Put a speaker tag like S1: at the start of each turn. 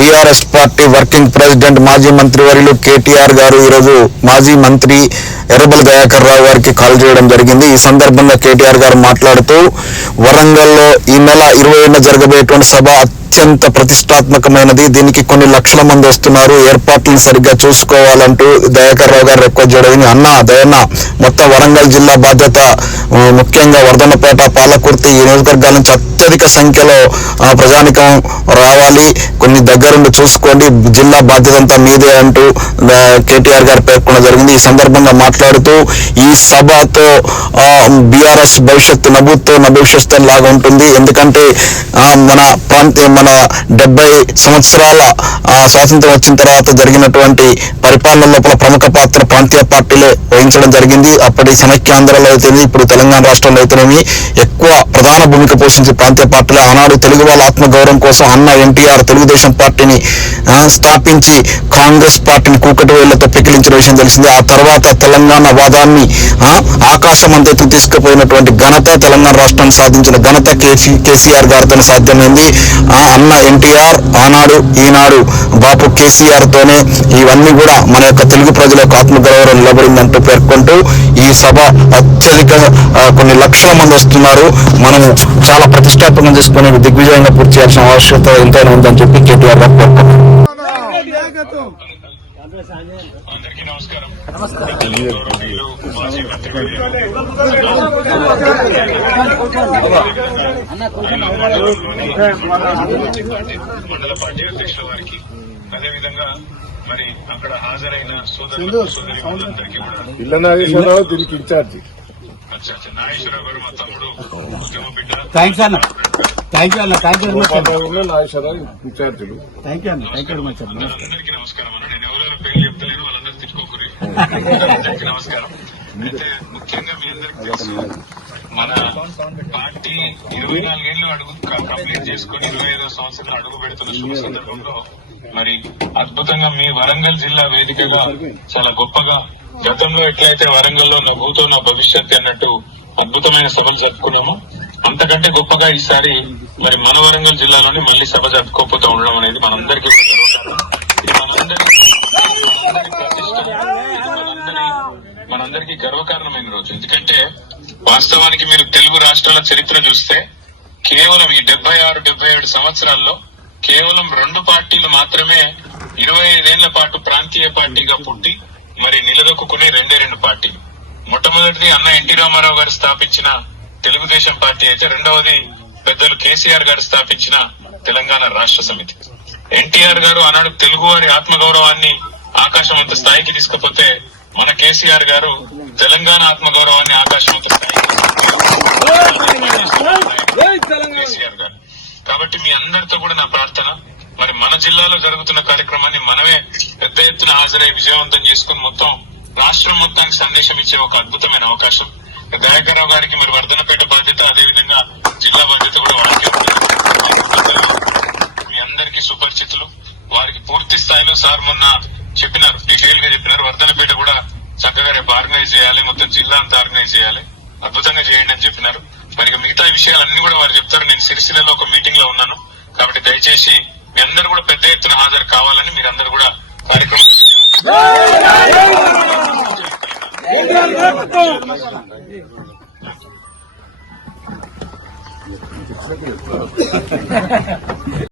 S1: BRS party working president మాజీ మంత్రి వర్యులు కేటీఆర్ గారు ఈరోజు మాజీ మంత్రి ఎర్రబల్ దయాకర్ రావు గారికి కాల్ చేయడం జరిగింది. ఈ సందర్భంగా కేటీఆర్ గారు మాట్లాడుతూ వరంగల్లో ఈ నెల ఇరవై జరగబోయేటువంటి సభ అత్యంత ప్రతిష్టాత్మకమైనది. దీనికి కొన్ని లక్షల మంది వస్తున్నారు. ఏర్పాట్లను సరిగ్గా చూసుకోవాలంటూ దయాకర్ రావు గారు రిక్వెస్ట్ చేయడం అన్న దయన్న మొత్తం వరంగల్ జిల్లా బాధ్యత ముఖ్యంగా వర్ధనపేట పాలకుర్తి ఈ నియోజకవర్గాల నుంచి అత్యధిక సంఖ్యలో ప్రజానికం రావాలి. కొన్ని దగ్గరుండి చూసుకోండి. జిల్లా బాధ్యత అంతా మీదే అంటూ కేటీఆర్ గారు పేర్కొనడం జరిగింది. ఈ సందర్భంగా మాట్లాడుతూ ఈ సభతో బీఆర్ఎస్ భవిష్యత్తు నభూతో నభవిష్యత్తు లాగా ఉంటుంది. ఎందుకంటే మన ప్రాంత మన డెబ్బై సంవత్సరాల స్వాతంత్రం వచ్చిన తర్వాత జరిగినటువంటి పరిపాలన లోపల ప్రముఖ పాత్ర ప్రాంతీయ పార్టీలే వహించడం జరిగింది. అప్పటి సమైక్యాంధ్రలో అయితేనే ఇప్పుడు తెలంగాణ రాష్ట్రంలో అయితేనేమి ఎక్కువ ప్రధాన భూమిక పోషించే ప్రాంతీయ పార్టీలు. ఆనాడు తెలుగు వాళ్ళ ఆత్మగౌరవం కోసం అన్న ఎన్టీఆర్ తెలుగుదేశం పార్టీని స్థాపించి కాంగ్రెస్ పార్టీని కూకటి వేళ్ళతో పెకిలించిన విషయం తెలిసింది. ఆ తర్వాత తెలంగాణ వాదాన్ని ఆకాశం అంతెత్తు తీసుకుపోయినటువంటి ఘనత తెలంగాణ రాష్ట్రాన్ని సాధించిన ఘనత కేసీ కేసీఆర్ గారితో సాధ్యమైంది. ఆ అన్న ఎన్టీఆర్ ఆనాడు ఈనాడు బాపు కేసీఆర్ తోనే ఇవన్నీ కూడా మన యొక్క తెలుగు ప్రజల యొక్క ఆత్మగౌరవం నిలబడిందంటూ పేర్కొంటూ ఈ సభ అత్యధిక కొన్ని లక్షల మంది వస్తున్నారు. మనము చాలా ప్రతిష్టాత్మకం చేసుకుని దిగ్విజయంగా పూర్తి చేయాల్సిన ఆవశ్యకత ఎంతైనా ఉందని చెప్పి కేటీఆర్ గారు పేర్కొన్నారు.
S2: అందరికీ నమస్కారం. గౌరవనీయులు మాజీ మంత్రివర్యులు మండల పార్టీ అధ్యక్షుల వారికి అదేవిధంగా మరి అక్కడ హాజరైన సోదరి
S3: దీనికి ఇన్ఛార్జి.
S2: అచ్చా అచ్చా నాగేశ్వరరావు గారు మా తమ్ముడు ఉద్యమ బిడ్డ.
S4: థ్యాంక్స్ అన్న. థ్యాంక్ యూ అన్న. థ్యాంక్ యూ వెరీ మచ్
S3: ఇన్ఛార్జీలు
S4: థ్యాంక్ యూ అన్న. థ్యాంక్ యూ వెరీ మచ్ అన్న.
S2: అందరికీ నమస్కారం అన్న. నేను ఎవరైనా పేర్లు చెప్తలేను వాళ్ళందరూ తిట్టుకోకూరి. అందరికీ నమస్కారం. అయితే ముఖ్యంగా మీ అందరికీ తెలుసు మన పార్టీ ఇరవై నాలుగేళ్ళు అడుగు కంప్లీట్ చేసుకుని ఇరవై ఐదో సంవత్సరం అడుగు పెడుతున్న శుభ సందర్భంలో మరి అద్భుతంగా మీ వరంగల్ జిల్లా వేదికగా చాలా గొప్పగా గతంలో ఎట్లయితే వరంగల్లో నా భూతో నా భవిష్యత్ అన్నట్టు అద్భుతమైన సభలు జరుపుకున్నాము అంతకంటే గొప్పగా ఈసారి మరి మన వరంగల్ జిల్లాలోని మళ్ళీ సభ జరుపుకోకపోతే ఉండడం అనేది మనందరికీ మనందరికీ గర్వకారణమైన రోజు. ఎందుకంటే వాస్తవానికి మీరు తెలుగు రాష్ట్రాల చరిత్ర చూస్తే కేవలం ఈ డెబ్బై ఆరు డెబ్బై ఏడు సంవత్సరాల్లో కేవలం రెండు పార్టీలు మాత్రమే ఇరవై ఐదేళ్ళ పాటు ప్రాంతీయ పార్టీగా పుట్టి మరి నిలదొక్కునే రెండే రెండు పార్టీలు. మొట్టమొదటిది అన్న ఎన్టీ రామారావు గారు స్థాపించిన తెలుగుదేశం పార్టీ అయితే రెండవది పెద్దలు కేసీఆర్ గారు స్థాపించిన తెలంగాణ రాష్ట్ర సమితి. ఎన్టీఆర్ గారు ఆనాడు తెలుగు వారి ఆత్మగౌరవాన్ని ఆకాశమంత స్థాయికి తీసుకుపోతే మన కేసీఆర్ గారు తెలంగాణ ఆత్మగౌరవాన్ని ఆకాశవంత స్థాయికి కేసీఆర్ గారు. కాబట్టి మీ అందరితో కూడా నా ప్రార్థన. మరి మన జిల్లాలో జరుగుతున్న కార్యక్రమాన్ని మనమే పెద్ద ఎత్తున హాజరై విజయవంతం చేసుకుని మొత్తం రాష్ట్రం మొత్తానికి సందేశం ఇచ్చే ఒక అద్భుతమైన అవకాశం. దయాకర్రావు గారికి మరి వర్ధనపేట బాధ్యత అదేవిధంగా బాధ్యత కూడా వాళ్ళకే. మీ అందరికీ సుపరిచితులు వారికి పూర్తి స్థాయిలో సార్ మొన్న చెప్పినారు డీటెయిల్గా చెప్పినారు వర్ధనపేట కూడా చక్కగా రేపు ఆర్గనైజ్ చేయాలి మొత్తం జిల్లా అంతా ఆర్గనైజ్ చేయాలి అద్భుతంగా చేయండి అని చెప్పినారు మరి మిగతా విషయాలన్నీ కూడా వారు చెప్తారు నేను సిరిసిల్లలో ఒక మీటింగ్లో ఉన్నాను కాబట్టి దయచేసి మీ అందరూ కూడా పెద్ద ఎత్తున హాజరు కావాలని మీరందరూ కూడా కార్యక్రమం ハハハハ。